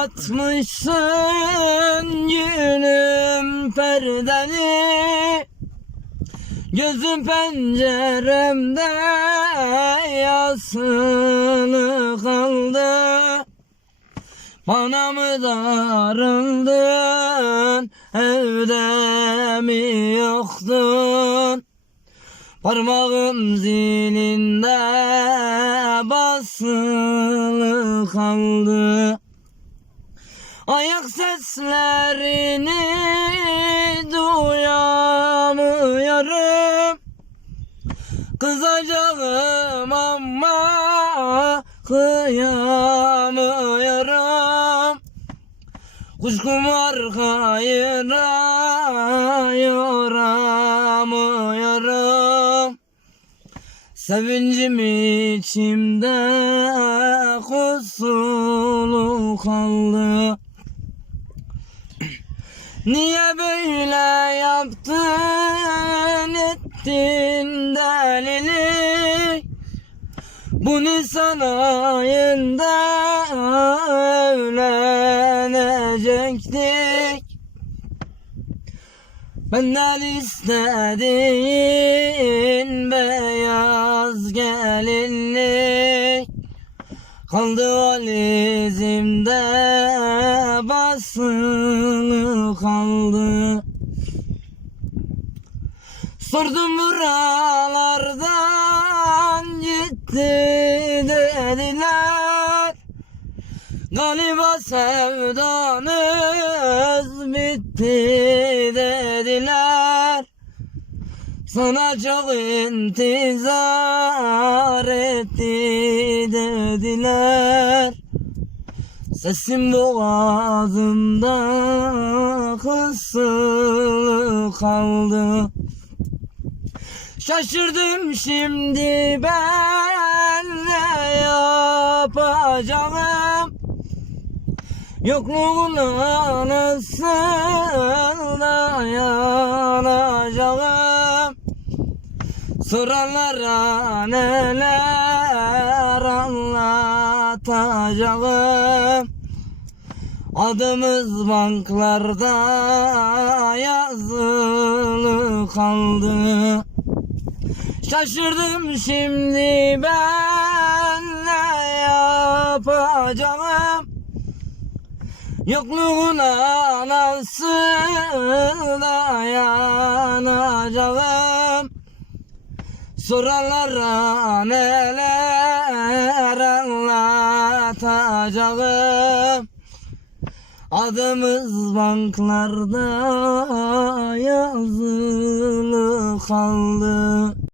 Kapatmışsın günüm perdeni. Gözüm penceremde yasını kaldı. Bana mı darıldın? Evde mi yoktun? Parmağım zilinde basılı kaldı Ayak seslerini duyamıyorum. Kızacağım ama kıyamıyorum. Kuşkum var hayra yoramıyorum Sevincim içimde kusulu kaldı Niye böyle yaptın ettin delilik Bu Nisan ayında evlenecektik. Benden istediğin Kaldı valizimde basılı kaldı. Sordum buralardan gitti dediler. Galiba sevdanız bitti Sana çok intizar etti dediler. Sesim boğazımda kısılı kaldı. Şaşırdım şimdi ben ne yapacağım? Yokluğuna nasıl dayanacağım Soranlara neler anlatacağım? Adımız banklarda yazılı kaldı. Şaşırdım şimdi ben ne yapacağım? Yokluğuna nasıl dayanacağım Soranlara neler anlatacağım? Adımız banklarda yazılı kaldı